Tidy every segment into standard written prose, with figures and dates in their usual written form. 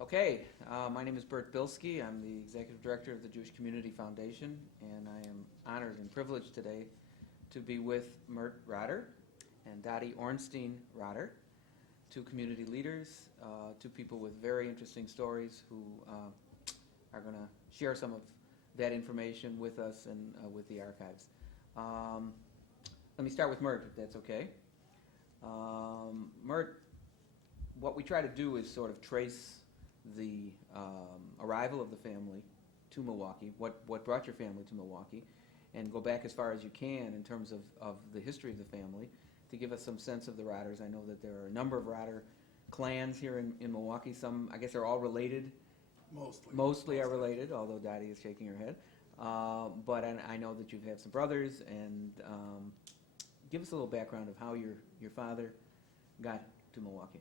Okay, my name is Bert Bilski. I'm the Executive Director of the Jewish Community Foundation, and I am honored and privileged today to be with Mert Rotter and Dottie Ornstein Rotter, two community leaders, two people with very interesting stories who are going to share some of that information with us and with the archives. Let me start with Mert, if that's okay. Mert, what we try to do is sort of trace the arrival of the family to Milwaukee, what brought your family to Milwaukee, and go back as far as you can in terms of the history of the family to give us some sense of the Rotters. I know that there are a number of Rotter clans here in Milwaukee. Some, I guess, are all related. Mostly are related, although Dottie is shaking her head. But I know that you've had some brothers, and give us a little background of how your father got to Milwaukee.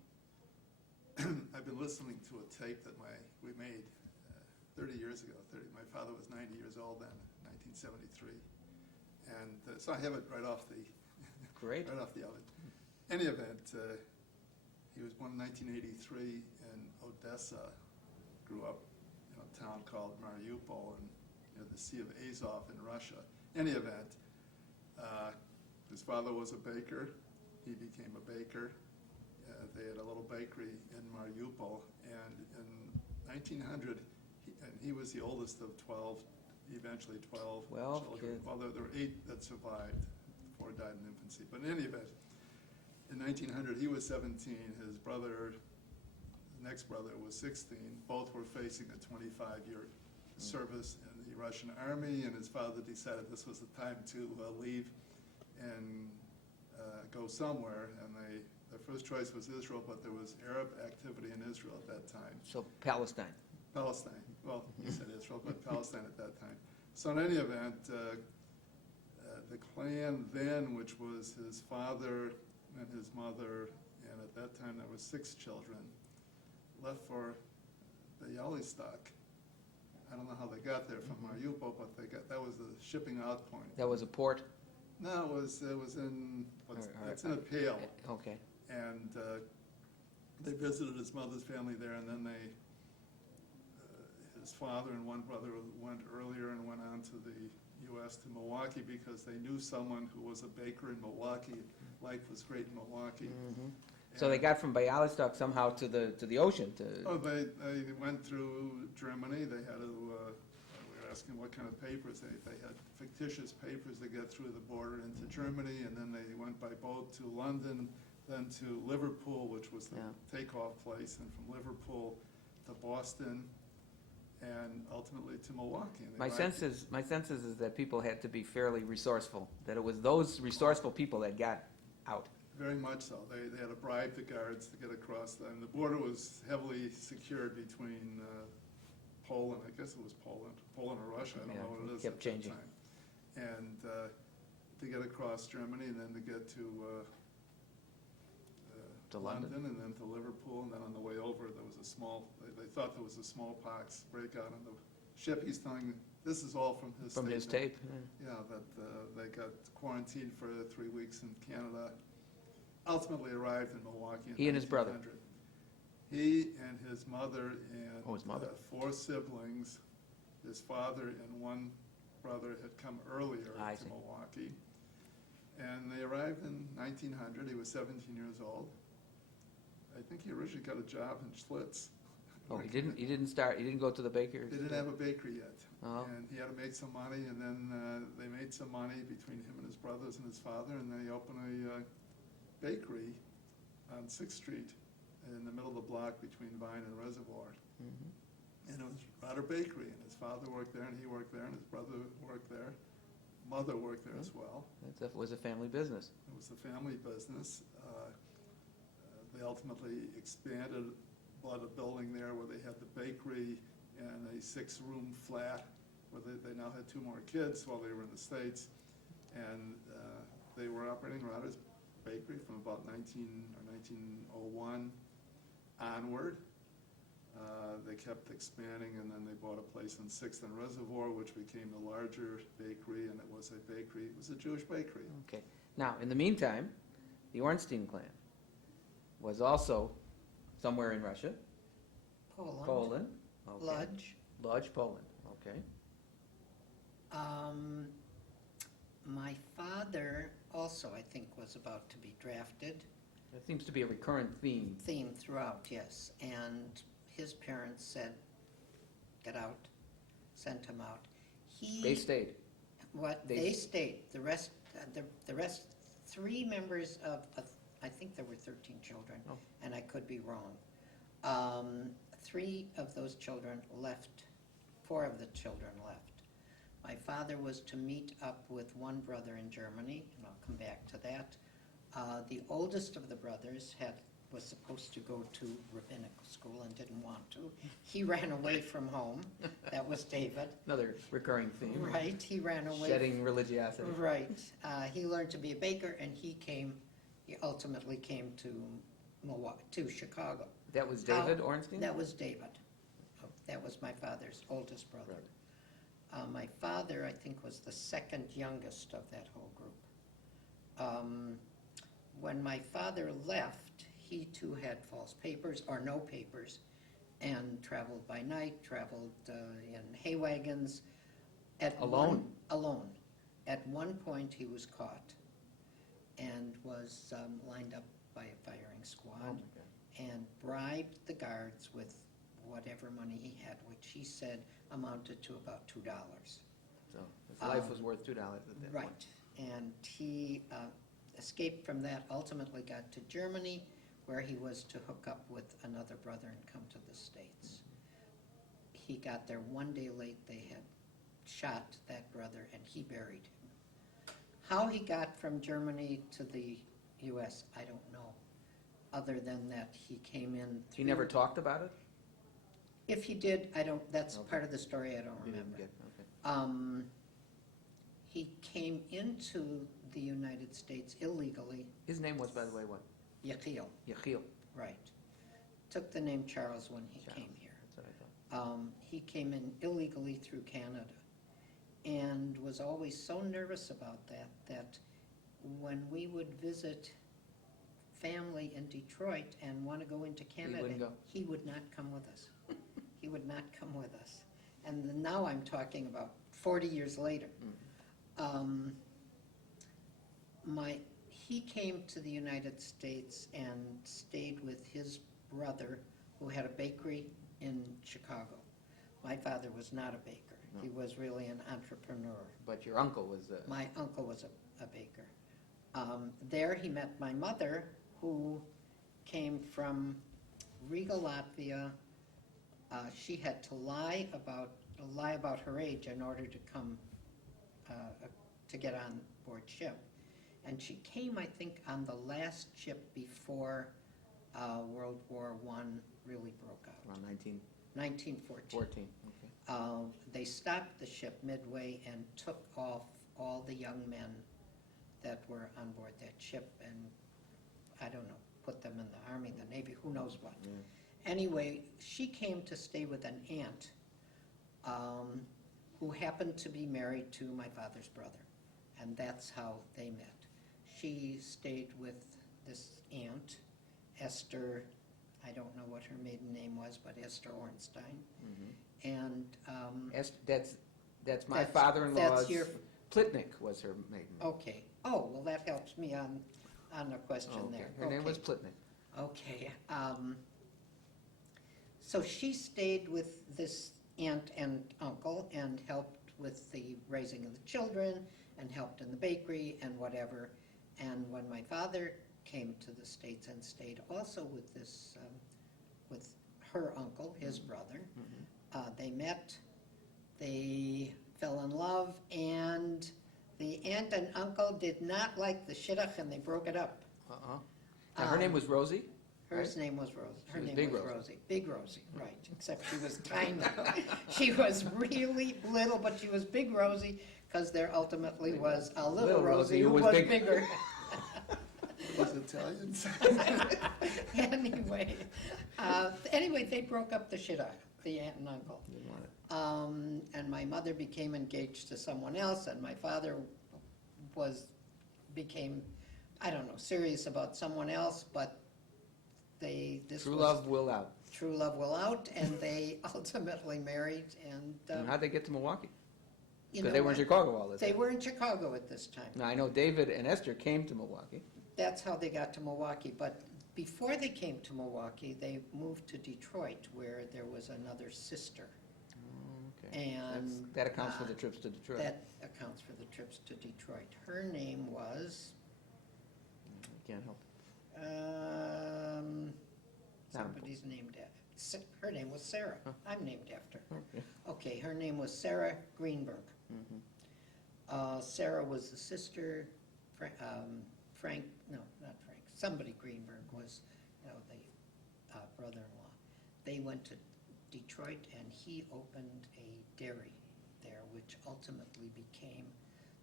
I've been listening to a tape that we made 30 years ago. My father was 90 years old then, 1973, and so I have it right off the Great. right off the oven. Any event, he was born in 1983 in Odessa. Grew up in a town called Mariupol, and the Sea of Azov in Russia. Any event, his father was a baker. He became a baker. They had a little bakery in Mariupol, and in 1900, he was the oldest of 12, eventually 12 children. Kids. Well, there were 8 that survived, 4 died in infancy. But in any event, in 1900, he was 17. His next brother was 16. Both were facing a 25-year service in the Russian army, and his father decided this was the time to leave and go somewhere, and their first choice was Israel, but there was Arab activity in Israel at that time. So Palestine. Palestine. Well, he said Israel, but Palestine at that time. So in any event, the clan then, which was his father and his mother, and at that time there were 6 children, left for the Bialystok. I don't know how they got there from Mariupol, but that was the shipping out point. That was a port? No, it was in, it's in a pale. Okay. And they visited his mother's family there, and then his father and one brother went earlier and went on to the U.S. to Milwaukee because they knew someone who was a baker in Milwaukee. Life was great in Milwaukee. Mm-hmm. So they got from Bialystok somehow to the ocean. They went through Germany. They had to. We were asking what kind of papers. They had fictitious papers to get through the border into Germany, and then they went by boat to London, then to Liverpool, which was the takeoff place, and from Liverpool to Boston, and ultimately to Milwaukee. And my sense is that people had to be fairly resourceful, that it was those resourceful people that got out. Very much so. They had to bribe the guards to get across, and the border was heavily secured between Poland, I guess it was Poland or Russia, I don't know what it is kept at changing. that time. And to get across Germany, and then to get to London, and then to Liverpool, and then on the way over there was they thought there was a smallpox breakout on the ship. He's telling, this is all from his From his tape? Yeah, that they got quarantined for 3 weeks in Canada. Ultimately arrived in Milwaukee in He and his brother? 1900. He and his mother and his mother. 4 siblings. His father and one brother had come earlier to Milwaukee. And they arrived in 1900. He was 17 years old. I think he originally got a job in Schlitz. Oh, he didn't go to the bakery? They didn't have a bakery yet. Oh. And he had to make some money, and then they made some money between him and his brothers and his father, and they opened a bakery on 6th Street in the middle of the block between Vine and Reservoir. Mm-hmm. And it was Rotter Bakery, and his father worked there, and he worked there, and his brother worked there. Mother worked there as well. That was a family business. It was a family business. They ultimately expanded, bought a building there where they had the bakery and a 6-room flat where they now had 2 more kids while they were in the States. And they were operating Rotter's Bakery from about 1901 onward. They kept expanding, and then they bought a place on 6th and Reservoir, which became the larger bakery, and it was a Jewish bakery. Okay. Now, in the meantime, the Ornstein clan was also somewhere in Russia. Poland. Poland. Okay. Lodge. Lodge, Poland, okay. My father also, I think, was about to be drafted. That seems to be a recurrent theme. Theme throughout, yes. And his parents said, get out, sent him out. They stayed. They stayed. The rest, the rest, 3 members of, I think there were 13 children, Oh. and I could be wrong. 3 of those children left, 4 of the children left. My father was to meet up with one brother in Germany, and I'll come back to that. The oldest of the brothers was supposed to go to rabbinical school and didn't want to. He ran away from home. That was David. Another recurring theme. Right, he ran away. Shedding religiosity. Right. He learned to be a baker, and he ultimately came to Milwaukee, to Chicago. That was David Ornstein? That was David. That was my father's oldest brother. My father, I think, was the second youngest of that whole group. When my father left, he too had false papers, or no papers, and traveled by night, traveled in hay wagons. Alone? Alone. At one point, he was caught and was lined up by a firing squad. Oh, my God. And bribed the guards with whatever money he had, which he said amounted to about $2. So his life was worth $2 at that point. Right, and he escaped from that, ultimately got to Germany, where he was to hook up with another brother and come to the States. He got there one day late. They had shot that brother, and he buried him. How he got from Germany to the U.S., I don't know, other than that he came in He never talked about it? If he did, that's Okay. part of the story I don't You remember. didn't get, okay. He came into the United States illegally, His name was, by the way, what? Yechiel, Yechiel. right. Took the name Charles when he Charles. came here. That's what I thought. He came in illegally through Canada and was always so nervous about that when we would visit family in Detroit and want to go into Canada, wouldn't go. he would not come with us. He would not come with us. And now I'm talking about 40 years later. He came to the United States and stayed with his brother, who had a bakery in Chicago. My father was not a baker. No. He was really an entrepreneur. But your uncle was My uncle was a baker. There he met my mother, who came from Riga, Latvia. She had to lie about her age in order to come to get on board ship. And she came, I think, on the last ship before World War I really broke out. around 1914. 1914. Okay. They stopped the ship midway and took off all the young men that were on board that ship and, I don't know, put them in the Army, the Navy, who knows what. Yeah. Anyway, she came to stay with an aunt who happened to be married to my father's brother, and that's how they met. She stayed with this aunt, Esther, I don't know what her maiden name was, but Esther Ornstein. And That's my That's- father-in-law's. that's your- Plitnik was her maiden name. okay, oh, well, that helps me on a question Oh, okay. there. Her name was Okay. Plitnik. Okay, so she stayed with this aunt and uncle and helped with the raising of the children and helped in the bakery and whatever. And when my father came to the States and stayed also with this, with her uncle, his brother, they met, they fell in love, and the aunt and uncle did not like the shidduch and they broke it up. Now, her name was Rosie? Hers name was Rosie. She Her was name Big was Rosie. Rosie. Big Rosie, right, except she was tiny. She was really little, but she was Big Rosie, because there ultimately was a little Rosie who was bigger. Was Italians? Anyway, they broke up the shidduch, the aunt and uncle. Didn't want it. And my mother became engaged to someone else, and my father became, I don't know, serious about someone else, but this True was love will out. true love will out, and they ultimately married, and, And how'd they get to Milwaukee? you Because know they were in what? Chicago all this They time. were in Chicago at this time. Now, I know David and Esther came to Milwaukee. That's how they got to Milwaukee, but before they came to Milwaukee, they moved to Detroit, where there was another sister. Okay. And That accounts for the trips to Detroit. that accounts for the trips to Detroit. Her name was, Can't help. somebody's named after, her name was Sarah. Huh. I'm named after her. Okay. Okay, her name was Sarah Greenberg. Mhm. Sarah was the sister, Frank, no, not Frank, somebody Greenberg was, you know, the brother-in-law. They went to Detroit, and he opened a dairy there, which ultimately became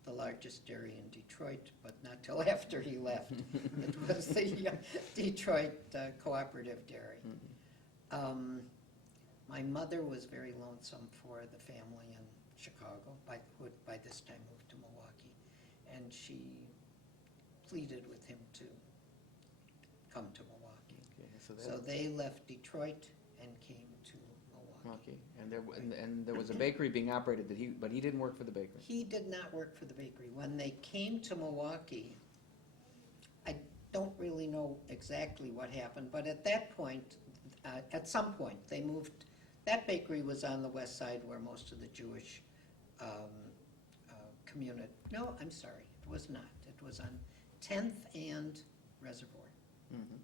the largest dairy in Detroit, but not till after he left. It was the Detroit Cooperative Dairy. Mhm. My mother was very lonesome for the family in Chicago, who had by this time moved to Milwaukee, and she pleaded with him to come to Milwaukee. Okay, so So they left Detroit and came to Milwaukee. Milwaukee, and there was a bakery being operated but he didn't work for the bakery. He did not work for the bakery. When they came to Milwaukee, I don't really know exactly what happened, but at that point, at some point, they moved, that bakery was on the west side where most of the Jewish community, no, I'm sorry, it was not. It was on 10th and Reservoir, Mhm.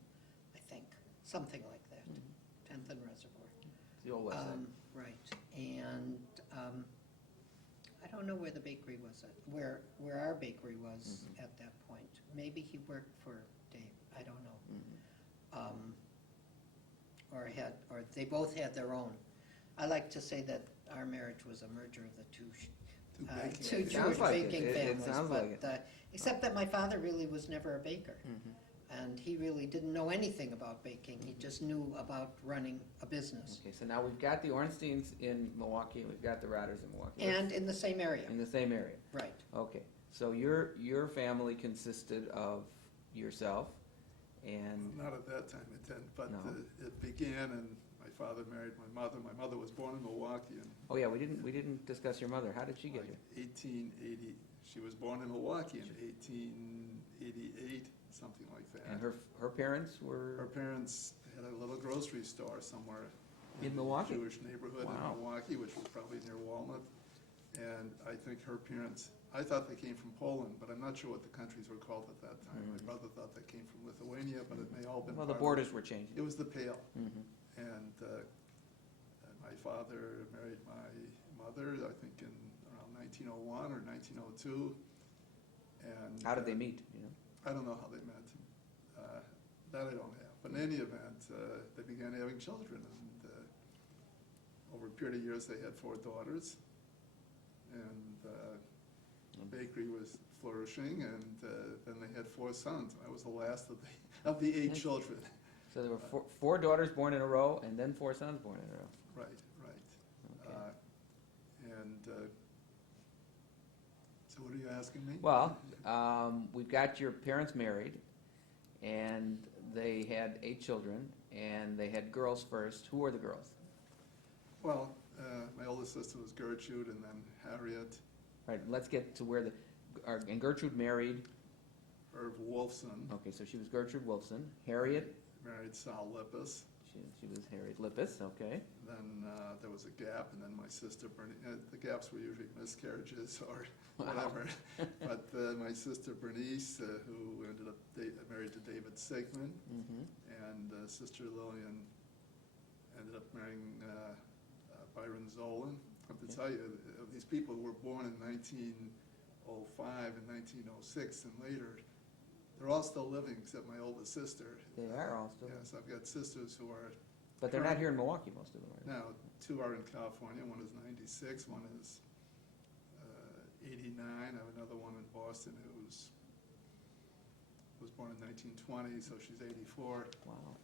I think, something like that, Mhm. 10th and Reservoir. The old west side. Right, and I don't know where the bakery was, where our bakery was Mhm. at that point. Maybe he worked for Dave, I don't know. Mhm. Or they both had their own. I like to say that our marriage was a merger of the two Two baking two families. Sounds Jewish like it. baking It families. sounds like But, except that my father really was never a baker. Mhm. And he really didn't know anything about baking. He just knew about running a business. Okay, so now we've got the Ornsteins in Milwaukee, and we've got the Rotters in Milwaukee. And in the same area, In the same area. right. Okay, so your family consisted of yourself and, Not at that time, but No. it began, and my father married my mother. My mother was born in Milwaukee in oh yeah, we didn't discuss your mother. How did she get like here? 1880. She was born in Milwaukee in 1888, something like that. And her parents Her were parents had a little grocery store somewhere in Milwaukee? a Jewish neighborhood Wow. in Milwaukee, which was probably near Walnut. And I think her parents, I thought they came from Poland, but I'm not sure what the countries were called at that time. My Mhm. brother thought they came from Lithuania, but it may all been Well, the part of- borders were changing. It was the Pale. Mhm. And my father married my mother, I think in around 1901 or 1902. And How did they meet, you know? I don't know how they met. That I don't have. But in any event, they began having children, and over a period of years, they had 4 daughters. And the bakery was flourishing, and then they had 4 sons. I was the last of the 8 children. So there were four daughters born in a row, and then 4 sons born in a row. Right. Okay. So what are you asking me? Well, we've got your parents married, and they had 8 children, and they had girls first. Who were the girls? Well, my oldest sister was Gertrude, and then Harriet, Right, let's get to where and Gertrude married, Irv Wolfson, okay, so she was Gertrude Wolfson. Harriet, married Sal Lippis. she was Harriet Lippis, okay. Then there was a gap, and then my sister Bernice, the gaps were usually miscarriages or Wow. whatever. But my sister Bernice, who ended up married to David Sigmund, Mhm. and sister Lillian ended up marrying Byron Zolan. I have to Okay. tell you, of these people who were born in 1905 and 1906 and later, they're all still living except my oldest sister. They are all still, Yes, I've got sisters who are, but they're not here in Milwaukee, most of them are. now, 2 are in California. One is 96, one is 89. I have another one in Boston was born in 1920, so she's 84. Wow.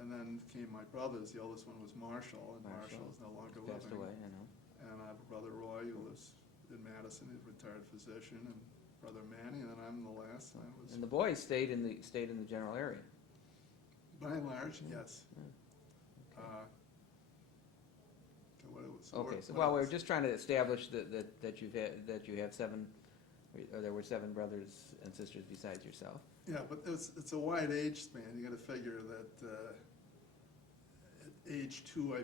And then came my brothers. The oldest one was Marshall, and Marshall. Marshall is no longer Passed living. away, I know. And I have a brother Roy who lives in Madison, he's a retired physician, and brother Manny, and then I'm the last. And I was, And the boys stayed in the general area. by and large, yes. Yeah. What it was. Okay, so, what well, we're else? just trying to establish that you have seven, or there were seven brothers and sisters besides yourself. Yeah, but it's a wide age span. You gotta figure that at age 2, I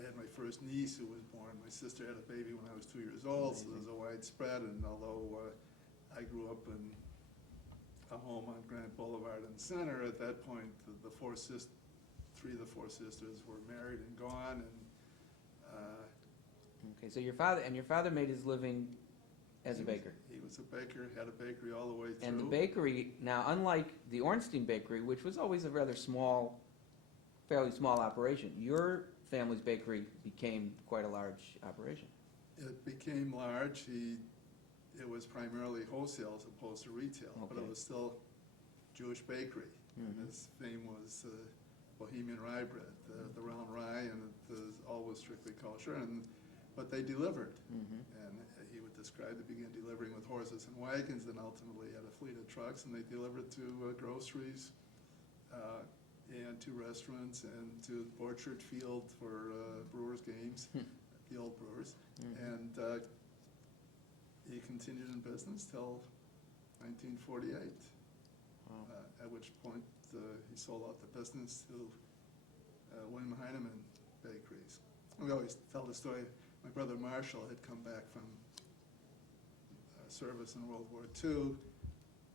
had my first niece who was born. My sister had a baby when I was 2 years old, so there's a widespread. And although I grew up in a home on Grant Boulevard and Center, at that point, three of the four sisters were married and gone, and Okay, so your father made his living as a baker. He was a baker, had a bakery all the way through. And the bakery, now unlike the Ornstein Bakery, which was always a rather small, fairly small operation, your family's bakery became quite a large operation. It became large. It was primarily wholesale as opposed to retail, but it Okay. was still Jewish bakery. Mhm. And his fame was Bohemian rye bread, the round rye, and it was always strictly kosher. But they delivered, Mhm. and he would describe they began delivering with horses and wagons, and ultimately had a fleet of trucks, and they delivered to groceries, and to restaurants, and to Orchard Field for Brewers games, the old Brewers. Mhm. And he continued in business till 1948, Wow. at which point he sold out the business to William Heinemann Bakeries. We always tell the story, my brother Marshall had come back from service in World War II.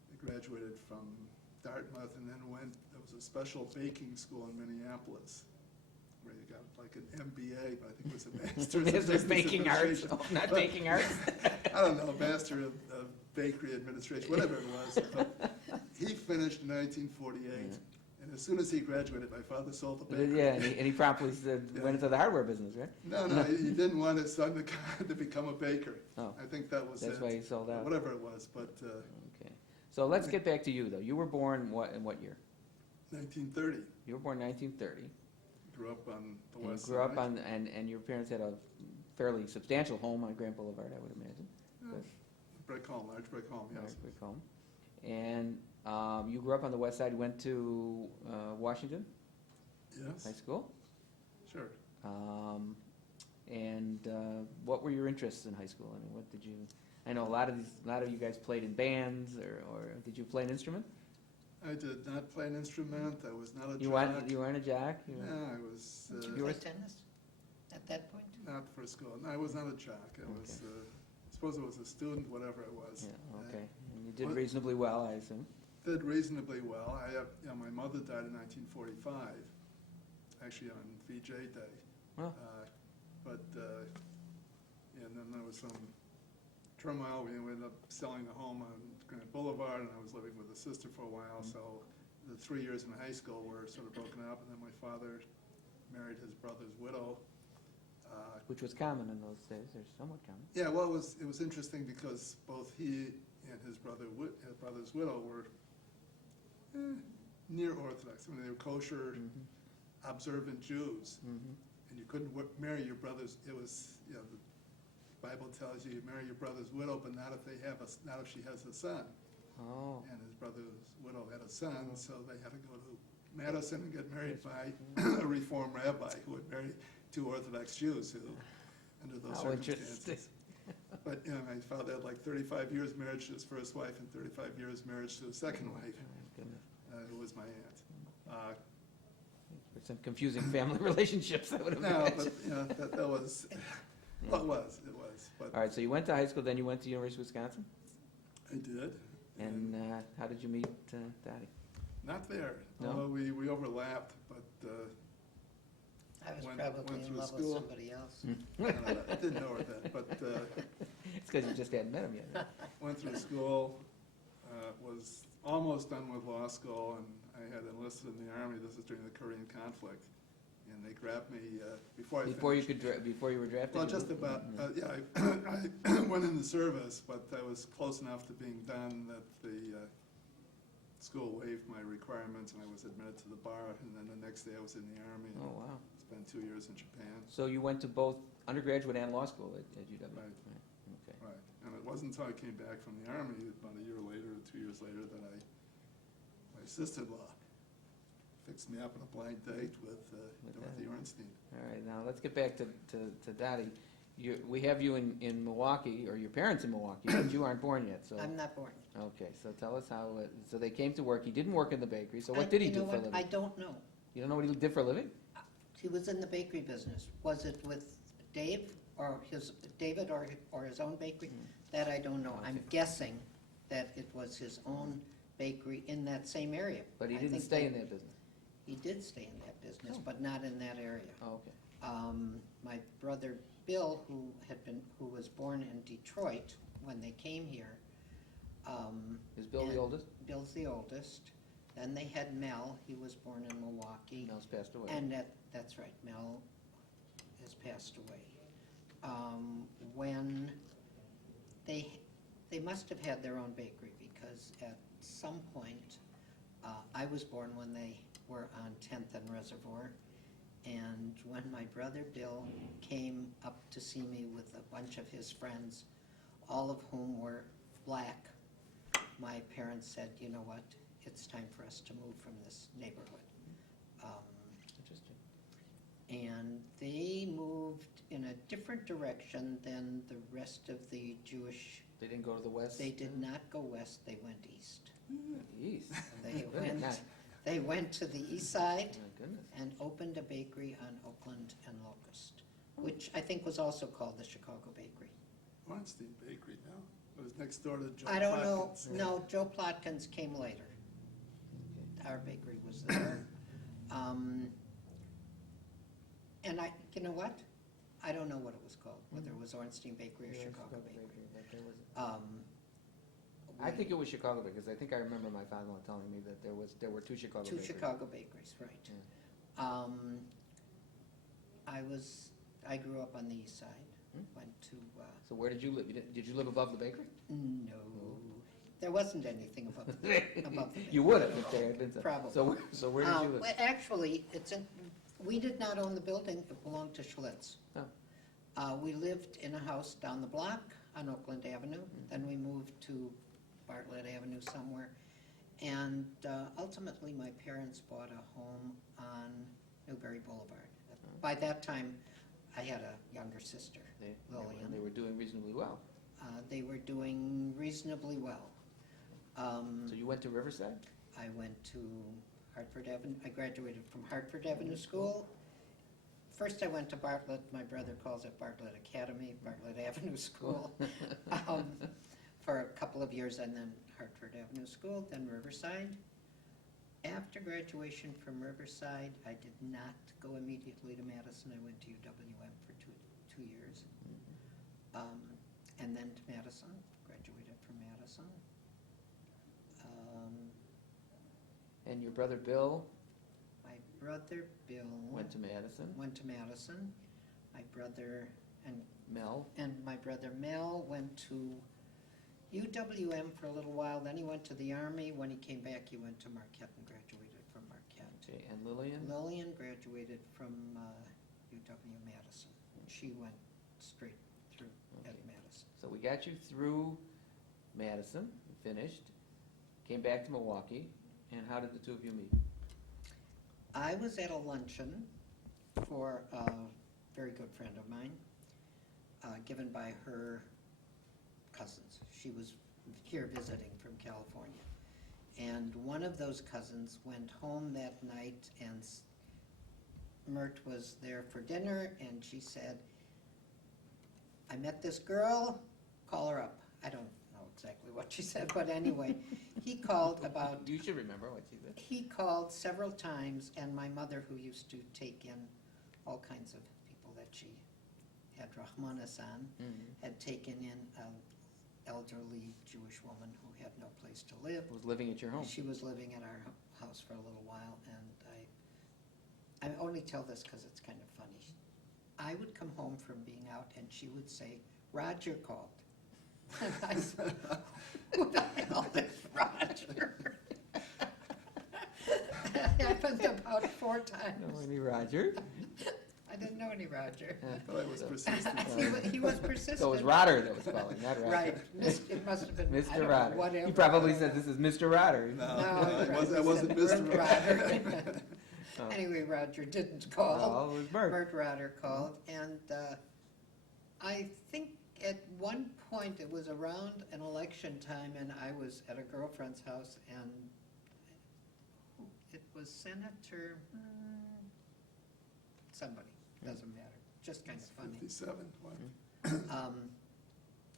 He graduated from Dartmouth and then there was a special baking school in Minneapolis where you got like an MBA, but I think it was a master's in Is there business baking arts? administration. Oh, not But- baking arts? I don't know, master of bakery administration, whatever it was. But he finished in 1948, and as soon as he graduated, my father sold the bakery. Yeah, and he promptly went into the hardware business, right? No, he didn't want his son to become a baker. Oh, I think that was it. that's why he sold out. Whatever it was, but Okay. So let's get back to you, though. You were born in what year? 1930, You were born 1930. grew up on the And west you grew up side. and your parents had a fairly substantial home on Grant Boulevard, I would imagine. Yeah, brick home, large brick home, yes. Large brick home. And you grew up on the west side, went to Washington Yes, High School. sure. And what were your interests in high school? I mean, what did you? I know a lot of you guys played in bands, or did you play an instrument? I did not play an instrument. I was not a You jock. weren't a jock. You No, were- I was Did you You play were- tennis at that point? not for school. No, I was not a jock. I was, I suppose I was a student, whatever it was. Yeah. Okay. And you did What- reasonably well, I assume. Did reasonably well. My mother died in 1945, actually on VJ Day. Oh. But, and then there was some turmoil. We ended up selling the home on Grant Boulevard, and I was living with a sister for a while, so the 3 years in high school were sort of broken up, and then my father married his brother's widow. Which was common in those days, or somewhat common. Yeah, well, it was interesting because both he and his brother's widow were near Orthodox. I mean, they were kosher, Mhm. observant Jews, Mhm. and you couldn't marry your brother's. It was, the Bible tells you marry your brother's widow, but not if not if she has a son. Oh. And his brother's widow had a son, so they had to go to Madison and get married by a Reform rabbi who had married 2 Orthodox Jews who, under those How circumstances. interesting. But, my father had like 35 years marriage to his first wife and 35 years marriage to his second wife, My goodness. who was my aunt. There's some confusing family relationships, I would No, imagine. but, that was, well, it was, but All right, so you went to high school, then you went to University of Wisconsin? I did. And how did you meet Dottie? Not there, No? although we overlapped, but, I was Went probably through in love with school. somebody else. I didn't know her then, but, It's because you just hadn't met him yet, right? went through school, was almost done with law school, and I had enlisted in the Army. This is during the Korean conflict, and they grabbed me before I Before you finished. before you were drafted? Well, you just moved? about, Mhm. I went in the service, but I was close enough to being done that the school waived my requirements, and I was admitted to the bar, and then the next day I was in the Army, and Oh, wow. spent 2 years in Japan. So you went to both undergraduate and law school at UW? Right. Okay. Right, and it wasn't until I came back from the Army, about a year later, or 2 years later, that my sister-in-law fixed me up on a blind date with Dorothy Ornstein. All right, now let's get back to Dottie. We have you in Milwaukee, or your parents in Milwaukee, but you aren't born yet, so. I'm not born. Okay, so tell us how, so they came to work, he didn't work in the bakery, so what did he do for a living? I don't know. You don't know what he did for a living? He was in the bakery business. Was it with David or his own bakery? That I don't know. I'm Okay. guessing that it was his own bakery in that same area. But he I didn't think stay in that business? He did stay in that business, Oh. but not in that area. Oh, okay. My brother Bill, who was born in Detroit when they came here. Is Bill the and oldest? Bill's the oldest. Then they had Mel. He was born in Milwaukee. Mel's passed away. And that's right, Mel has passed away. When they must have had their own bakery, because at some point, I was born when they were on 10th and Reservoir. And when my brother Bill came up to see me with a bunch of his friends, all of whom were black, my parents said, you know what, it's time for us to move from this neighborhood. Interesting. And they moved in a different direction than the rest of the Jewish. They didn't go to the west? They did not go west, they went east. East? They went to the east side My goodness. and opened a bakery on Oakland and Locust, which I think was also called the Chicago Bakery. Ornstein Bakery, no? It was next door to Joe I don't know, Plotkin's. no, Joe Plotkin's came later. Our bakery was there. And you know what? I don't know what it was called, whether it was Ornstein Bakery or Yeah, Chicago Bakery. but there was- I when- think it was Chicago, because I think I remember my father-in-law telling me that there were two Chicago Two bakeries. Chicago bakeries, right. Yeah. I grew up on the east side, Hmm. went to, So where did you live? Did you live above the bakery? no, there wasn't anything above the bakery. You would have if there had been some. Probably. So where did you live? Well, actually, we did not own the building, it belonged to Schlitz. Oh. We lived in a house down the block on Oakland Avenue, then we moved to Bartlett Avenue somewhere. And ultimately, my parents bought a home on Newberry Boulevard. By that time, I had a younger sister, Lillian. They were doing reasonably well. They were doing reasonably well. So you went to Riverside? I went to Hartford Avenue, I graduated from Hartford Avenue School. First I went to Bartlett, my brother calls it Bartlett Academy, Bartlett Avenue School, for a couple of years, and then Hartford Avenue School, then Riverside. After graduation from Riverside, I did not go immediately to Madison, I went to UWM for two years. And then to Madison, graduated from Madison. And your brother Bill My brother Bill went to Madison? went to Madison. My brother Mel? and my brother Mel went to UWM for a little while, then he went to the Army. When he came back, he went to Marquette and graduated from Marquette. Okay, and Lillian? Lillian graduated from UW-Madison. She went straight through at Okay. Madison. So we got you through Madison, finished, came back to Milwaukee, and how did the two of you meet? I was at a luncheon for a very good friend of mine, given by her cousins. She was here visiting from California. And one of those cousins went home that night, and Mert was there for dinner, and she said, I met this girl, call her up. I don't know exactly what she said, but anyway, he called about You should remember what she said. he called several times, and my mother, who used to take in all kinds of people that she had Rahmanas on, had taken in an elderly Jewish woman who had no place to live. Was living at your home? She was living at our house for a little while, and I only tell this because it's kind of funny. I would come home from being out, and she would say, Roger called. And I said, who the hell is Roger? It happened about 4 times. No, any Roger? I didn't know any Roger. Oh, it was persistent. He was persistent. So it was Roder that was calling, not Roger. Right, it must have been, I Mr. don't know, Roder. whatever. He probably said, this is Mr. Roder. No, No, it right, wasn't, he it wasn't said, Mr. Roger. Anyway, Roger didn't call. Well, it was Bert. Bert Rotter called, and I think at one point, it was around an election time, and I was at a girlfriend's house, and it was Senator, somebody, doesn't matter, just kind of funny. 57, what?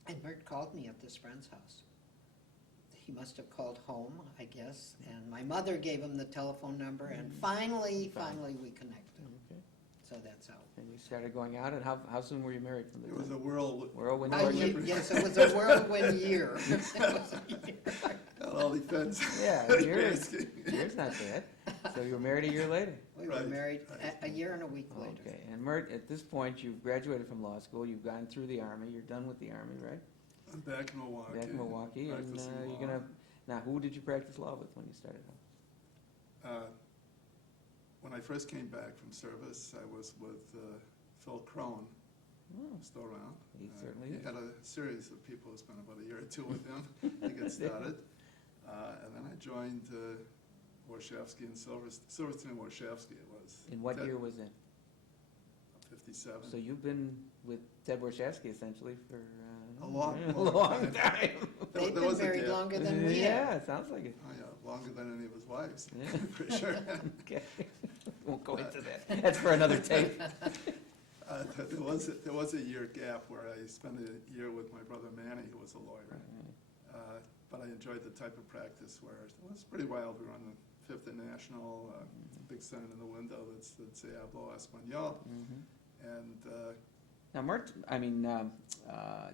And Bert called me at this friend's house. He must have called home, I guess, and my mother gave him the telephone number, and finally we connected. Okay. So that's how. And you started going out, and how soon were you married from the It was time? a whirlwind. Whirlwind Oh, year? yes, it was a whirlwind year. It was a year. It all depends. Yeah, a year is not bad. So you were married a year later? We were Right. married a year and a week later. Okay, and Mert, at this point, you've graduated from law school, you've gone through the Army, you're done with the Army, right? I'm back in Milwaukee. Back in Milwaukee, and practicing you're law. gonna, now, who did you practice law with when you started out? When I first came back from service, I was with Phil Crone, Oh, still around. He certainly He is. had a series of people who spent about a year or two with him to get started. And then I joined Warshawski and Silverstein and Warshawski it was. In what Ted- year was that? 57. So you've been with Ted Warshawski essentially for A long, a long long time. time. They've There been was a married gap. longer than we Yeah, have. it sounds like it. Oh, yeah, longer than any of his wives, Yeah. for sure. Okay, won't go into that. That's for another tape. There was a year gap where I spent a year with my brother Manny, who was a lawyer. But I enjoyed the type of practice where it was pretty wild. We were on the Fifth and National, big sign in the window that say "Hablo Español," Mhm. and Now,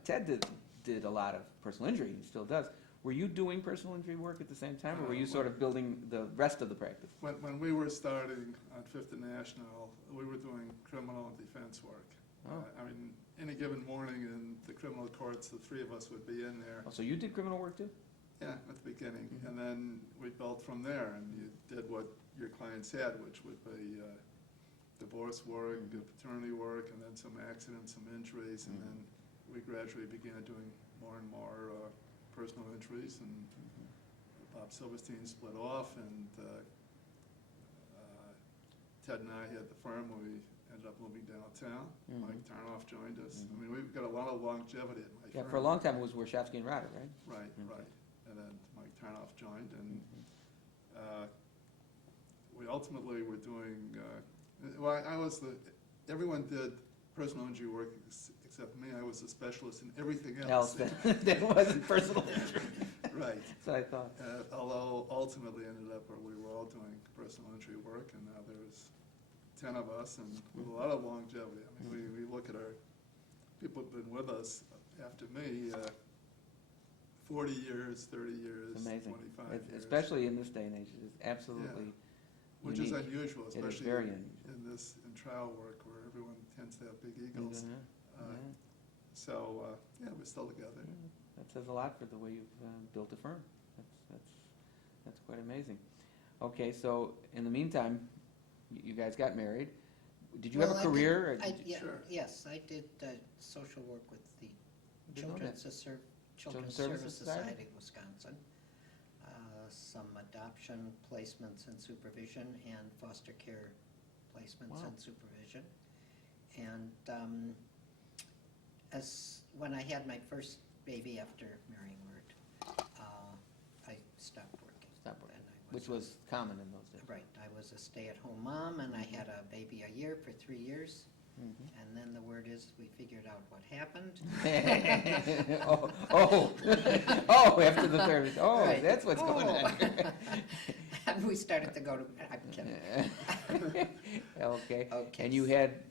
Ted did a lot of personal injury, he still does. Were you doing personal injury work at the same time, or were you sort of building the rest of the practice? when we were starting on Fifth and National, we were doing criminal and defense work. Oh. I mean, any given morning in the criminal courts, the three of us would be in there. Oh, so you did criminal work too? Yeah, at the beginning, Mhm. and then we built from there, and you did what your clients had, which would be divorce work, paternity work, and then some accidents, some injuries, and Mhm. then we gradually began doing more and more personal injuries, and Bob Silverstein split off, and Ted and I had the firm, where we ended up moving downtown. Mhm. Mike Tarnoff joined us. Mhm. I mean, we've got a lot of longevity at my firm. Yeah, for a long time it was Warshawski and Rotter, right? Right, Mhm. right. And then Mike Tarnoff joined, and Mhm. we ultimately were doing, well, I was everyone did personal injury work except me. I was a specialist in everything else. That wasn't personal injury. Right. So I thought. Although ultimately ended up where we were all doing personal injury work, and now there's 10 of us, and with a lot of longevity. I mean, we look at our, people who've been with us after me, 40 years, 30 years, It's amazing. 25 years. Especially in this day and age, it is absolutely Which is unique. unusual, It is especially very in unusual. in trial work where everyone tends to have big egos. Mhm. Uh, Yeah. So, yeah, we're still together. Yeah, that says a lot for the way you've built a firm. That's quite amazing. Okay, so in the meantime, you guys got married. Did you have Well, a I did- career? or I- did you- yeah, Sure. Yes, I did social work with the Didn't know Children's that. Children's Services Service Society? Society of Wisconsin. Some adoption placements and supervision, and foster care placements Wow. and supervision. And when I had my first baby after marrying Mert, I stopped working. Stop working, And I which was common in those days. Right, I was a stay-at-home mom, and I had a baby a year for 3 years. Mhm. And then the word is, we figured out what happened. Oh, after the third, oh, Right. that's what's going on. And we started to go to, I'm kidding. Okay, Okay. and you had,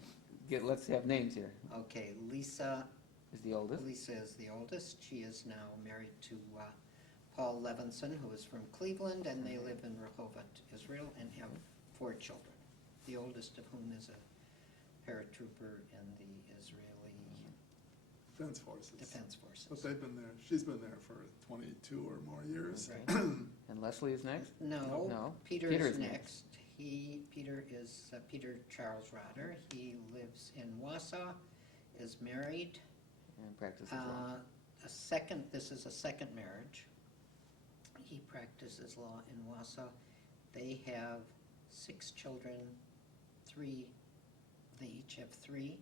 let's have names here, Okay, Lisa is the oldest? is the oldest. She is now married to Paul Levinson, who is from Cleveland, and they live in Rehovot, Israel, and have 4 children. The oldest of whom is a paratrooper in the Israeli Defense Forces. Defense Forces. But they've been there, she's been there for 22 or more years. Right. And Leslie is next? No, No. Peter Peter is is next. next. Peter is Peter Charles Rotter. He lives in Wausau, is married. And practices law. This is a second marriage. He practices law in Wausau. They have 6 children, they each have 3,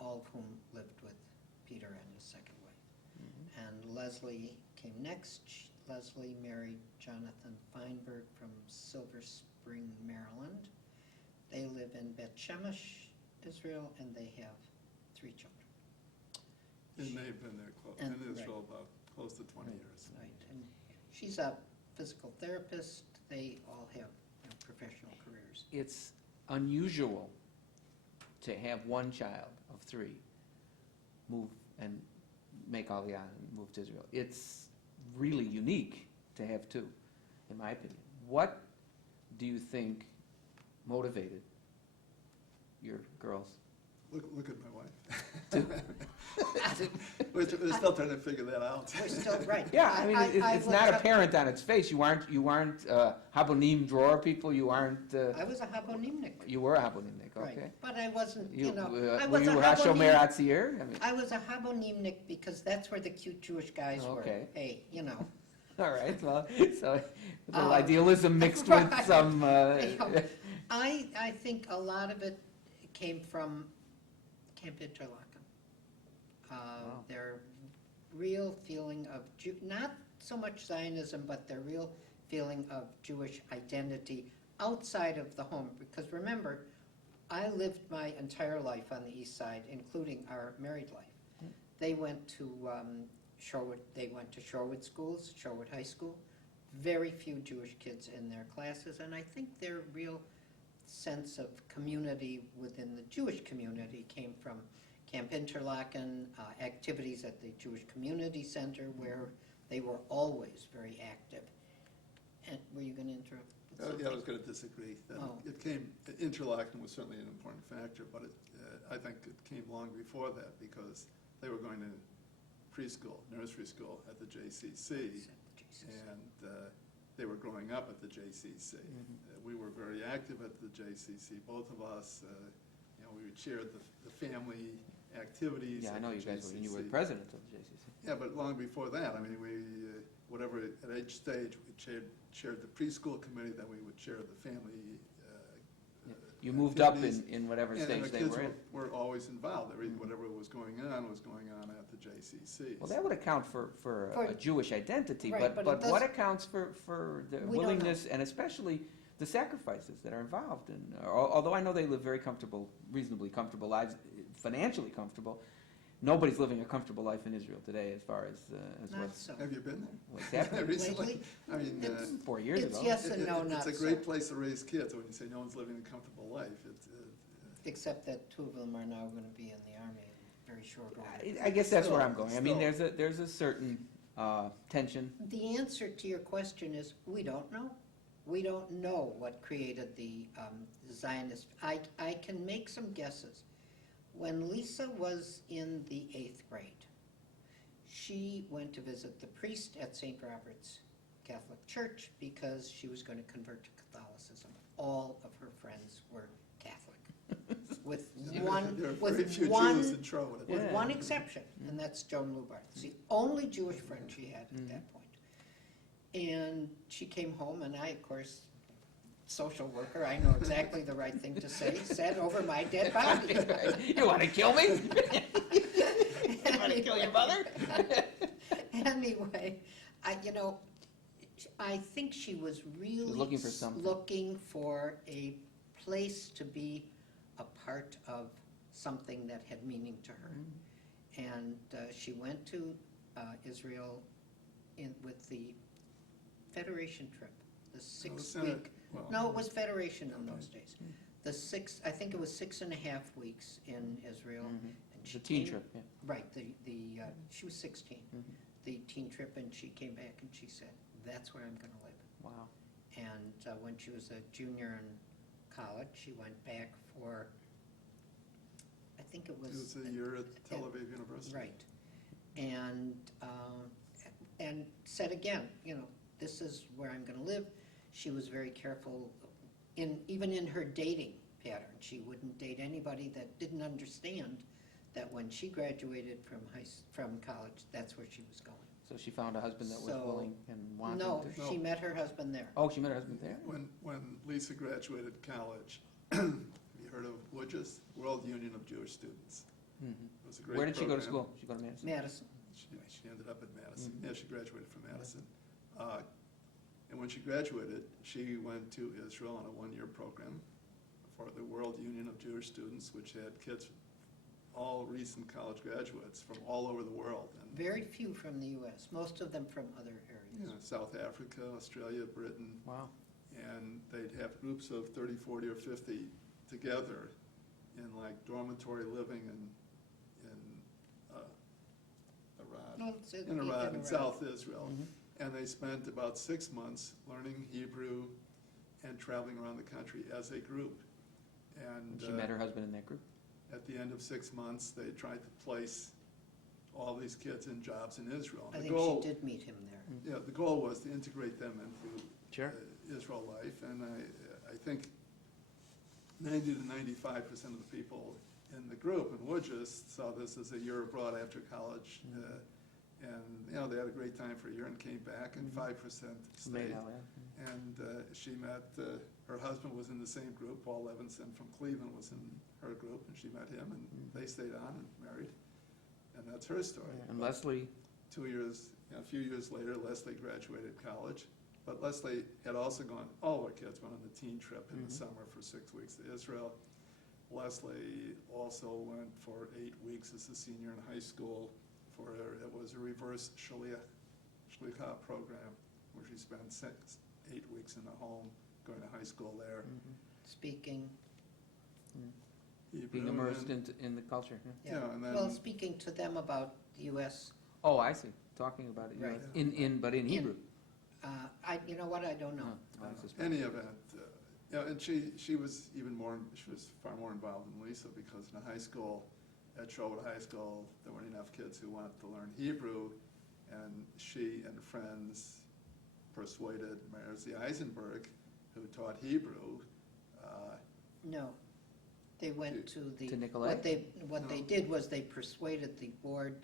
all of whom lived with Peter and his second wife. And Leslie came next. Leslie married Jonathan Feinberg from Silver Spring, Maryland. They live in Bet Shemesh, Israel, and they have 3 children. And they've been there And- in Israel right. about close to 20 years. Right, and she's a physical therapist. They all have professional careers. It's unusual to have one child of 3 move and make Aliyah and move to Israel. It's really unique to have 2, in my opinion. What do you think motivated your girls? Look at my wife. To- We're still trying to figure that out. We're still, right. Yeah, I mean, it's will not tell- apparent on its face. You aren't Habonim drawer people. You aren't. I was a Habonimnik. You were a Habonimnik, okay. Right, but I wasn't, You, I were was you a Hashomer Habonim. Atzir? I mean, I was a Habonimnik because that's where the cute Jewish guys were. Okay. Hey, all right. Well, so a little Um, idealism mixed with right. some. I think a lot of it came from Camp Interlaken. Wow. Their real feeling of, not so much Zionism, but their real feeling of Jewish identity outside of the home. Because remember, I lived my entire life on the east side, including our married life. They went to Shorewood schools, Shorewood High School. Very few Jewish kids in their classes, and I think their real sense of community within the Jewish community came from Camp Interlaken, activities at the Jewish Community Center, where they were always very active. And were you going to interrupt? with Yeah, I was something? going to disagree. That Oh. Interlaken was certainly an important factor, but I think it came long before that because they were going to preschool, nursery school at the JCC, Jesus. and they were growing up at the JCC. We were very active at the JCC, both of us. We chaired the family activities. Yeah, I at know the you guys were. And you were JCC. president of the JCC. Yeah, but long before that, I mean, at each stage, we chaired the preschool committee, then we would chair the family. You moved up activities. in whatever And stage the they kids were in. were always involved. Whatever was going on at the JCC. Well, that would account for For- a Jewish identity, Right, but but it what does- accounts for the We don't know. willingness and especially the sacrifices that are involved? And although I know they live very comfortable, reasonably comfortable lives, financially comfortable, nobody's living a comfortable life in Israel today as far as Not what's so. Have you been what's there happening. recently? Lately? I mean, It's- 4 years It's ago. yes and no, not so. it's a great place to raise kids when you say no one's living a comfortable life. Except that 2 of them are now going to be in the Army in very short order. I guess that's where I'm Still- going. I mean, still. there's a certain tension. The answer to your question is, we don't know. We don't know what created the Zionist. I can make some guesses. When Lisa was in the 8th grade, she went to visit the priest at St. Robert's Catholic Church because she was going to convert to Catholicism. All of her friends were Catholic, with one, There are very with few one Jews in Troward. with Yeah. one exception, and that's Joan Lubarth. It's the only Jewish friend she had at that point. And she came home, and I, of course, social worker, I know exactly the right thing to say, said over my dead body. You want to kill me? You want to kill your mother? Anyway, I think she was really looking for something. looking for a place to be a part of something that had meaning to her. And she went to Israel with the Federation trip, the 6-week. No, it was Federation in those days. I think it was 6.5 weeks in Israel. And she The teen came- trip, yeah. Right, she was 16, the teen trip, and she came back and she said, that's where I'm gonna live. Wow. And when she was a junior in college, she went back for, I think it It was. was a year at Tel Aviv University. Right, and said again, this is where I'm gonna live. She was very careful, even in her dating pattern. She wouldn't date anybody that didn't understand that when she graduated from college, that's where she was going. So she found a husband that was So- willing and wanted No, to? she met her husband there. Oh, she met her husband there? When Lisa graduated college, have you heard of WUJS, World Union of Jewish Students? Mhm. It was a great Where did she go to program. school? She go to Madison? Madison. She ended up at Madison. Mhm. Yeah, she graduated from Madison. And when she graduated, she went to Israel on a one-year program for the World Union of Jewish Students, which had kids, all recent college graduates from all over the world. And, Very few from the US, most of them from other you know, areas. South Africa, Australia, Britain, Wow. and they'd have groups of 30, 40, or 50 together in like dormitory living in Arad. No, it's In Arad, in South Israel. Mhm. And they spent about 6 months learning Hebrew and traveling around the country as a group. And She met her husband in that group? at the end of 6 months, they tried to place all these kids in jobs in Israel. I And the think goal, she did meet him there. yeah, the goal was to integrate them into Sure. Israel life. And I think 90 to 95% of the people in the group in WUJS saw this as a year abroad after college. Mhm. And, you know, they had a great time for a year and came back, and Mhm. 5% Made stayed. out, yeah. And she met, her husband was in the same group, Paul Levinson from Cleveland was in her group, and she met him, and Mhm. they stayed on and married. And that's her story. And Leslie, 2 years, you know, a few years later, Leslie graduated college. But Leslie had also gone, all her kids went on the teen trip in the Mhm. summer for 6 weeks to Israel. Leslie also went for 8 weeks as a senior in high school it was a reverse shlichah program, where she spent 8 weeks in the home, going to high school there. mhm. Speaking, Hebrew Being immersed and- in the culture, yeah. Yeah, and then. well, speaking to them about the US, Oh, I see, talking about it, Right. but in Hebrew. you know what, I don't know. No, I suspect. Any event, you know, and she was far more involved than Lisa, because in high school, at Sherwood High School, there weren't enough kids who wanted to learn Hebrew, and she and friends persuaded Merzi Eisenberg, who taught Hebrew. No, they went to the. To Nicolay? What they No. did was they persuaded the Board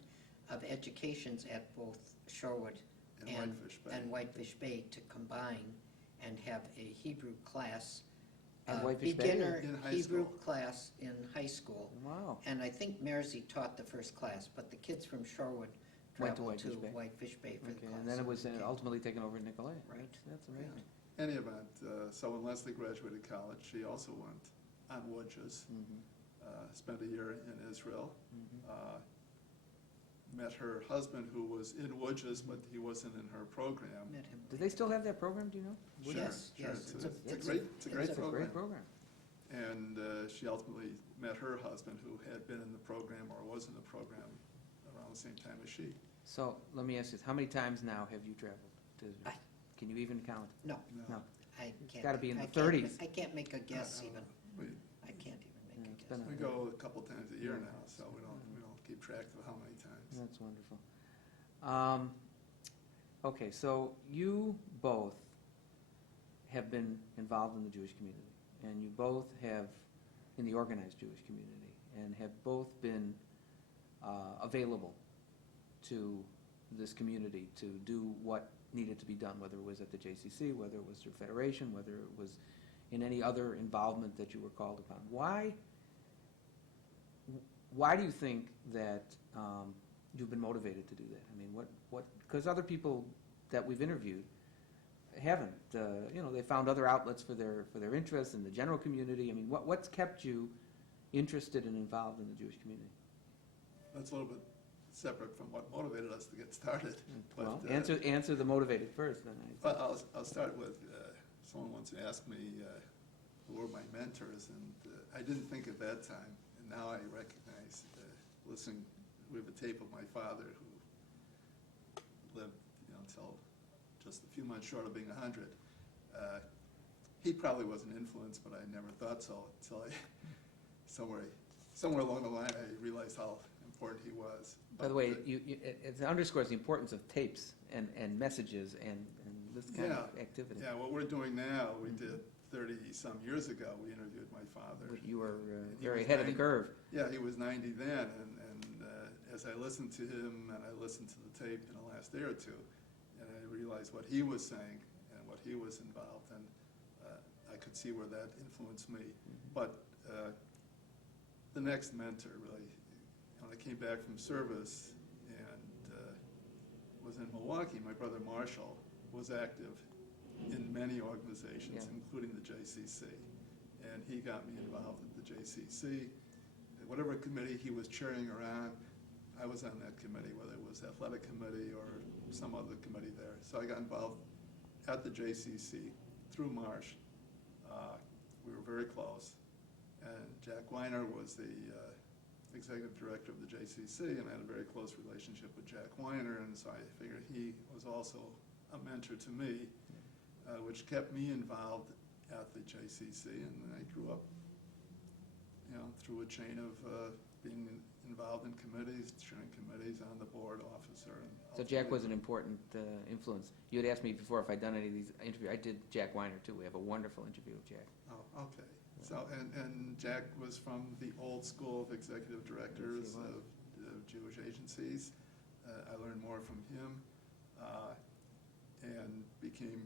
of Educations at both Shorewood in and Whitefish Bay. Whitefish Bay to combine and have a Hebrew class. And Whitefish Bay? Beginner In high Hebrew school. class in high school. Wow. And I think Merzi taught the first class, but the kids from Shorewood Went to traveled to Whitefish Bay. Whitefish Bay for the Okay, class. and then it was Okay. ultimately taken over in Nicolay. Right. That's amazing. Any event, so when Leslie graduated college, she also went on WUJS, Mhm, spent a year in Israel, mhm. met her husband, who was in WUJS, but he wasn't in her program. Met him. Do they still have that program, do you know? Sure, Yes, sure. yes, It's it's a a- it's a it's great, a- it's a it's great a It's a great program. program. And she ultimately met her husband, who had been in the program or was in the program around the same time as she. So, let me ask you this, how many times now have you traveled to Israel? I- Can you even count? No, No. I can't. gotta be in I the can't- 30s. I can't make a guess even. We, I can't even Yeah, make it's a been guess. we go a couple times a year now, so we don't keep track of how many times. That's wonderful. Okay, so you both have been involved in the Jewish community, and you both have, in the organized Jewish community, and have both been available to this community to do what needed to be done, whether it was at the JCC, whether it was through Federation, whether it was in any other involvement that you were called upon. Why do you think that you've been motivated to do that? I mean, because other people that we've interviewed haven't. They found other outlets for their interests in the general community. I mean, what's kept you interested and involved in the Jewish community? That's a little bit separate from what motivated us to get started. But, Well, answer the motivated first, then. But I'll start with, someone once asked me who were my mentors, and I didn't think at that time, and now I recognize, listening, we have a tape of my father who lived, until just a few months short of being 100. He probably was an influence, but I never thought so until somewhere along the line I realized how important he was. By the way, it underscores the importance of tapes and messages and this kind of activity. Yeah, what we're doing now, we did 30-some years ago, we interviewed my father. You were He very was ahead of the 90. curve. Yeah, he was 90 then, as I listened to him and I listened to the tape in the last day or two, and I realized what he was saying and what he was involved in, I could see where that influenced me. But the next mentor, really, when I came back from service and was in Milwaukee, my brother Marshall was active in many organizations, Yeah. including the JCC. And he got me involved at the JCC. Whatever committee he was chairing around, I was on that committee, whether it was athletic committee or some other committee there. So I got involved at the JCC through Marsh. We were very close. And Jack Weiner was the executive director of the JCC, and I had a very close relationship with Jack Weiner, and so I figured he was also a mentor to me, which kept me involved at the JCC, and I grew up, through a chain of being involved in committees, chairing committees, on the board, officer. And So Jack was an important influence. You had asked me before if I'd done any of these interviews. I did Jack Weiner, too. We have a wonderful interview with Jack. Oh, okay. So, and Jack was from the old school of executive directors Yes, he was. of Jewish agencies. I learned more from him and became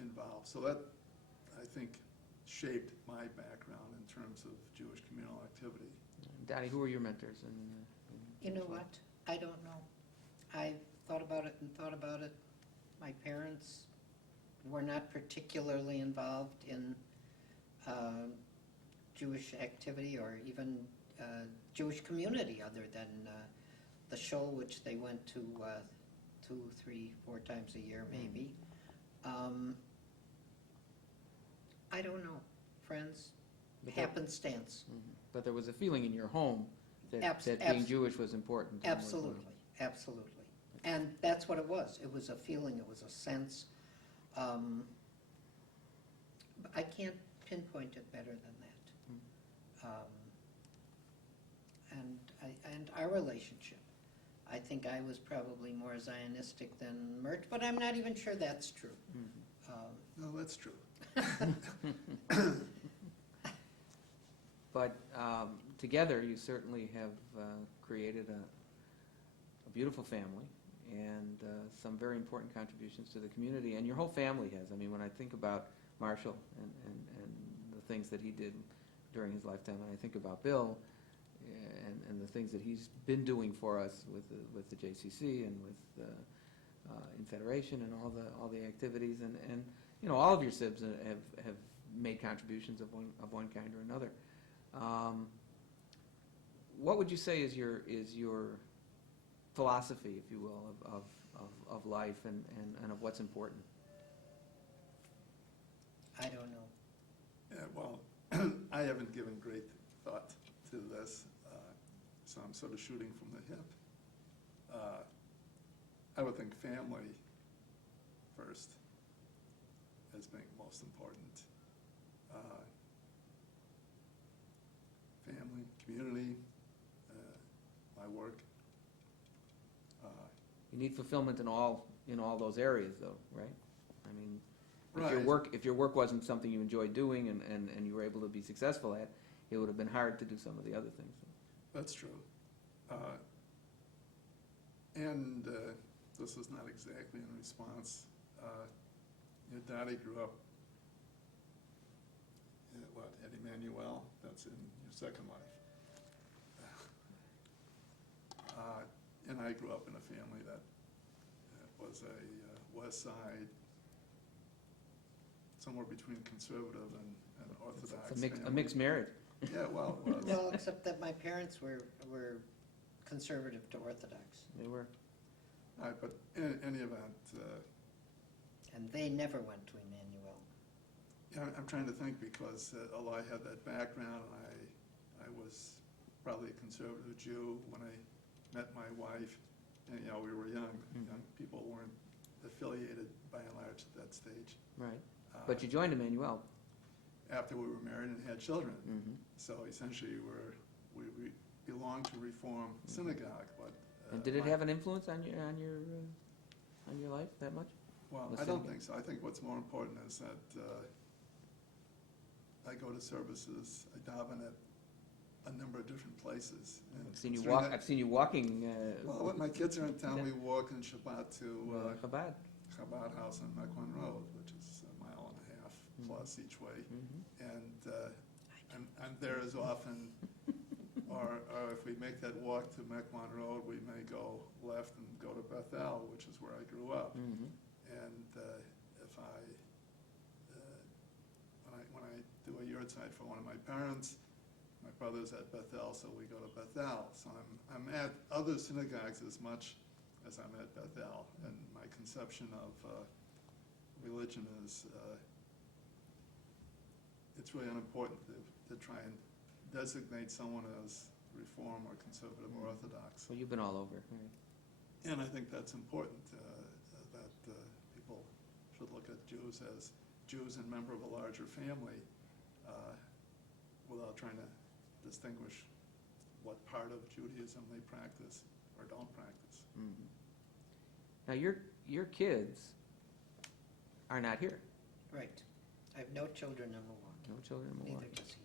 involved. So that, I think, shaped my background in terms of Jewish communal activity. Donnie, who were your mentors? You know what? I don't know. I thought about it and thought about it. My parents were not particularly involved in Jewish activity or even Jewish community, other than the show, which they went to 2, 3, 4 times a year maybe. I don't know. Friends, But that- happenstance. But there was a feeling in your home that being Abs- Jewish was important. and Absolutely, absolutely. And that's what it was. It was a feeling, it was a sense. But I can't pinpoint it better than that. And our relationship. I think I was probably more Zionistic than Mert, but I'm not even sure that's true. No, that's true. But together, you certainly have created a beautiful family and some very important contributions to the community, and your whole family has. I mean, when I think about Marshall and the things that he did during his lifetime, and I think about Bill and the things that he's been doing for us with the JCC and with in Federation and all the activities, and all of your sibs have made contributions of one kind or another. What would you say is your philosophy, if you will, of life and of what's important? I don't know. Yeah, well, I haven't given great thought to this, so I'm sort of shooting from the hip. I would think family first as being most important. Family, community, my work. You need fulfillment in all those areas, though, right? I mean, Right. if your work wasn't something you enjoyed doing and you were able to be successful at, it would have been hard to do some of the other things. That's true. And this is not exactly in response. Dottie grew up at Emmanuel? That's in your second life. And I grew up in a family that was a West Side, somewhere between conservative and Orthodox. It's a family. mixed marriage. Yeah, well, it was. Well, except that my parents were conservative to Orthodox, They were. All right, but in any event, and they never went to Emmanuel. I'm trying to think because although I had that background, I was probably a conservative Jew when I met my wife, and we were young. Mhm. Young people weren't affiliated by and large at that stage. Right. But you joined Emmanuel. After we were married and had children. Mm-hmm. So essentially we belonged to Reform Synagogue, but. And did it have an influence on your life that much? Well, the I don't synagogue? think so. I think what's more important is that I go to services, I daven at a number of different places. And I've seen you considering walk, that- I've seen you walking, Well, when my kids are in town, Yeah. we walk in Shabbat to Chabad. Chabad House on Mequon Road, which is a mile and a half plus each way. Mhm. And I'm there as often, or if we make that walk to Mequon Road, we may go left and go to Bethel, which is where I grew up. Mhm. And if when I do a yurtzeit for one of my parents, my brother's at Bethel, so we go to Bethel. So I'm at other synagogues as much as I'm at Bethel. And my conception of religion is, it's really unimportant to try and designate someone as Reform or Conservative or Orthodox. Well, you've been all over, right? And I think that's important, that people should look at Jews as Jews and member of a larger family, without trying to distinguish what part of Judaism they practice or don't practice. Mhm. Now, your kids are not here, Right. I have no children in Milwaukee. no children in Neither Milwaukee. does he.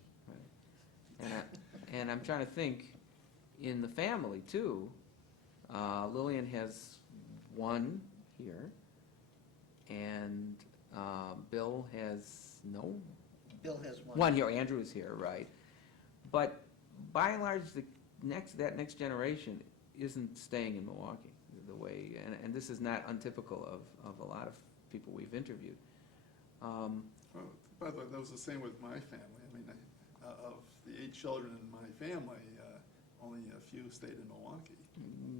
And I'm trying to think, in the family too, Lillian has one here, and Bill has no, Bill has one. one here, Andrew is here, right? But by and large, that next generation isn't staying in Milwaukee the way, and this is not untypical of a lot of people we've interviewed. Well, by the way, that was the same with my family. I mean, of the 8 children in my family, only a few stayed in Milwaukee.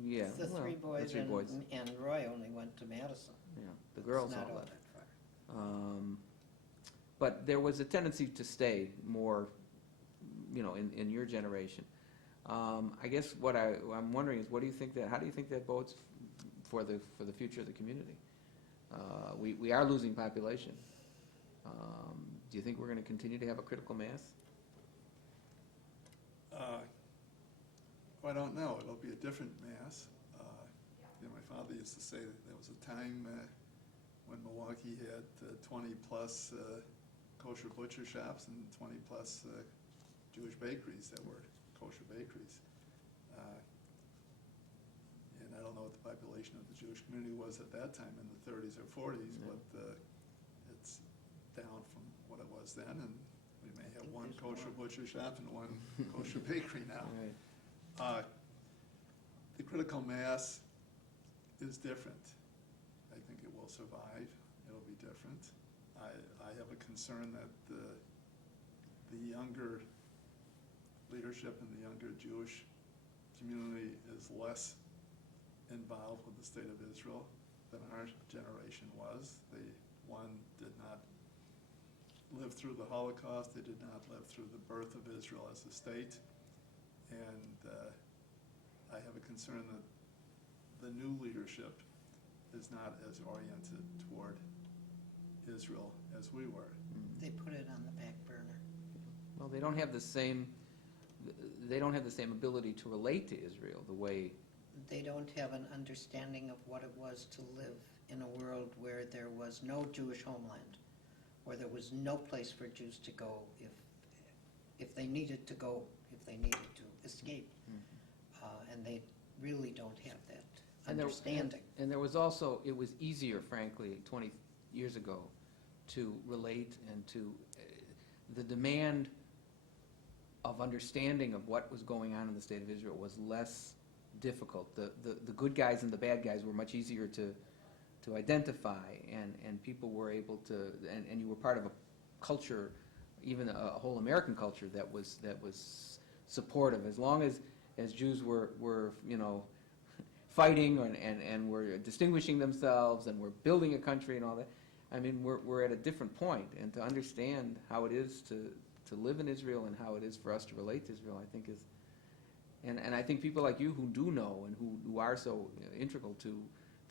Yeah, The well, three the boys three boys, and Roy only went to Madison. yeah, the girls It's not all all left. that far. But there was a tendency to stay more, in your generation. I guess what I'm wondering is, how do you think that bodes for the future of the community? We are losing population. Do you think we're going to continue to have a critical mass? I don't know. It'll be a different mass. My father used to say that there was a time when Milwaukee had 20-plus kosher butcher shops and 20-plus Jewish bakeries that were kosher bakeries. And I don't know what the population of the Jewish community was at that time in the 30s or 40s, Yeah. but it's down from what it was then, and we may have one There's kosher more. butcher shop and one kosher bakery now. Right. The critical mass is different. I think it will survive. It'll be different. I have a concern that the younger leadership in the younger Jewish community is less involved with the state of Israel than our generation was. One did not live through the Holocaust. They did not live through the birth of Israel as a state. And I have a concern that the new leadership is not as oriented toward Israel as we were. They put it on the back burner. Well, they don't have the same ability to relate to Israel the way, They don't have an understanding of what it was to live in a world where there was no Jewish homeland, where there was no place for Jews to go if they needed to go, if they needed to escape. And they really don't have that And there- understanding. and there was also, it was easier, frankly, 20 years ago, to relate and to, the demand of understanding of what was going on in the state of Israel was less difficult. The good guys and the bad guys were much easier to identify, and people were able to, and you were part of a culture, even a whole American culture that was supportive. As long as Jews were fighting and were distinguishing themselves and were building a country and all that, I mean, we're at a different point. And to understand how it is to live in Israel and how it is for us to relate to Israel, I think is, and I think people like you who do know and who are so integral to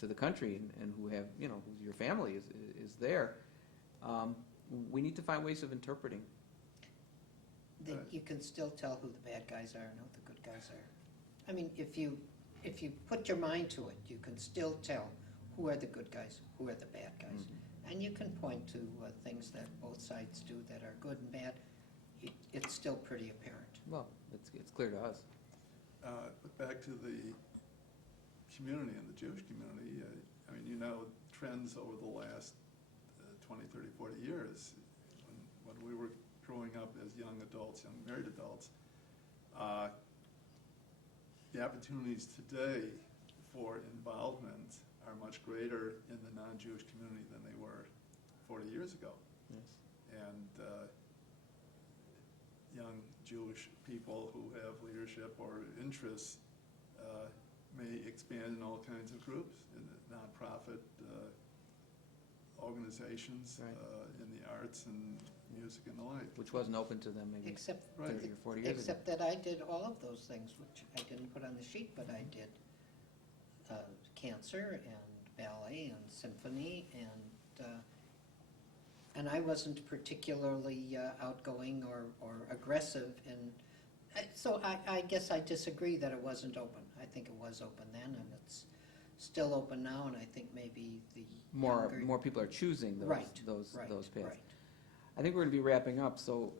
the country and who have, who your family is there, we need to find ways of interpreting. You can still tell who the bad guys are and who the good guys are. I mean, if you put your mind to it, you can still tell who are the good guys, who are the bad guys. And you can point to things that both sides do that are good and bad. It's still pretty apparent. Well, it's clear to us. But back to the community and the Jewish community, I mean, you know, trends over the last 20, 30, 40 years, when we were growing up as young adults, young married adults, the opportunities today for involvement are much greater in the non-Jewish community than they were 40 years ago. Yes. And young Jewish people who have leadership or interests may expand in all kinds of groups, in the nonprofit organizations, Right. in the arts and music and the like. Which wasn't open to them maybe Except, 30 or 40 years ago. except that I did all of those things, which I didn't put on the sheet, but I did cancer and ballet and symphony, and I wasn't particularly outgoing or aggressive, and so I guess I disagree that it wasn't open. I think it was open then, and it's still open now, and I think maybe the younger... More people are choosing those Right, those right, those paths. right. I think we're going to be wrapping up, so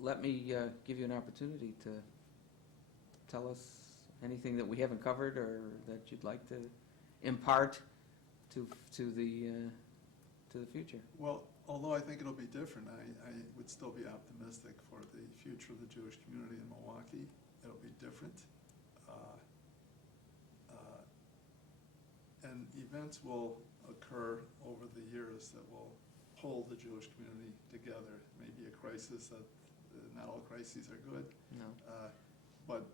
let me give you an opportunity to tell us anything that we haven't covered or that you'd like to impart to the future. Well, although I think it'll be different, I would still be optimistic for the future of the Jewish community in Milwaukee. It'll be different. And events will occur over the years that will hold the Jewish community together. Maybe a crisis that, not all crises are good, No. but...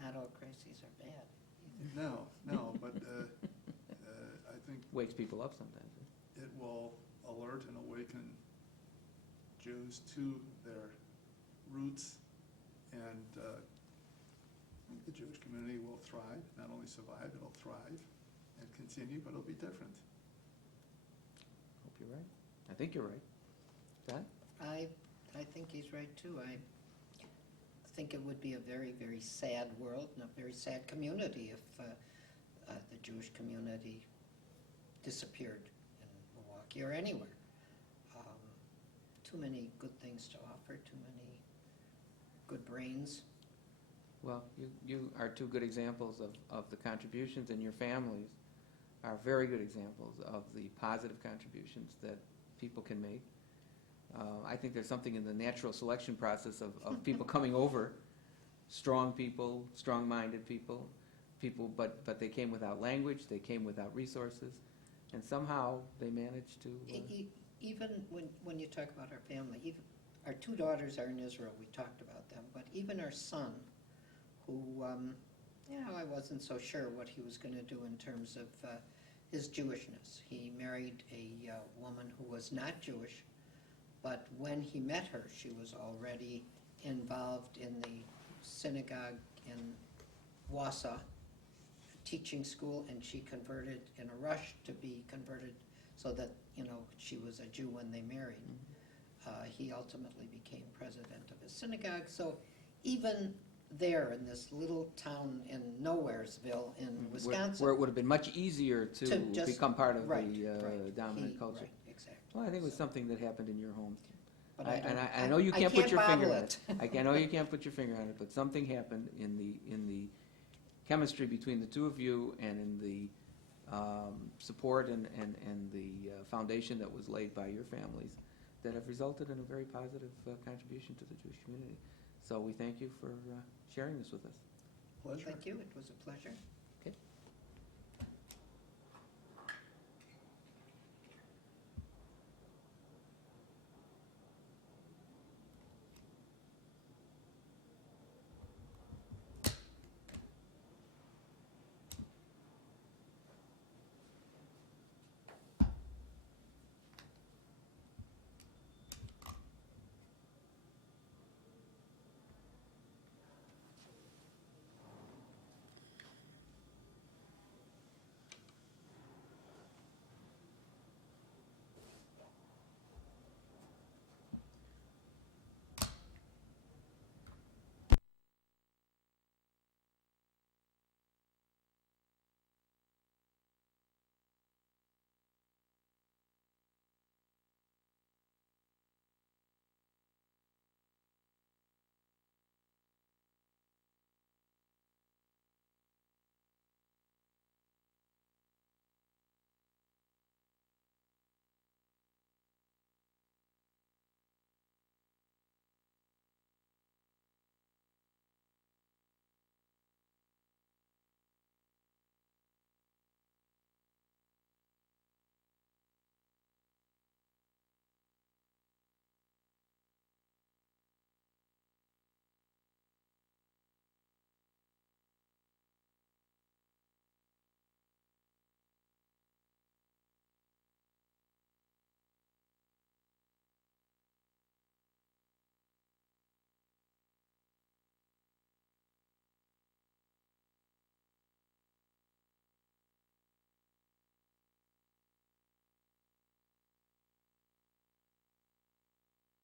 Not all crises are bad either. No, but I think Wakes people up sometimes. it will alert and awaken Jews to their roots, and I think the Jewish community will thrive, not only survive, it'll thrive and continue, but it'll be different. Hope you're right. I think you're right. John? I think he's right, too. I think it would be a very, very sad world and a very sad community if the Jewish community disappeared in Milwaukee or anywhere. Too many good things to offer, too many good brains. Well, you are two good examples of the contributions, and your families are very good examples of the positive contributions that people can make. I think there's something in the natural selection process of people coming over, strong people, strong-minded people, but they came without language, they came without resources, and somehow they managed to... Even when you talk about our family, even our two daughters are in Israel, we talked about them, but even our son, who, I wasn't so sure what he was going to do in terms of his Jewishness. He married a woman who was not Jewish, but when he met her, she was already involved in the synagogue in Wausau, teaching school, and she converted in a rush to be converted so that, she was a Jew when they married. He ultimately became president of his synagogue. So even there in this little town in Nowheresville in Wisconsin. Where it would have been much easier to become part of the dominant culture. Right, exactly. Well, I think it was something that happened in your home. But I know you can't put your finger on it. it. I know you can't put your finger on it, but something happened in the chemistry between the two of you and in the support and the foundation that was laid by your families that have resulted in a very positive contribution to the Jewish community. So we thank you for sharing this with us. Pleasure. Thank you, it was a pleasure.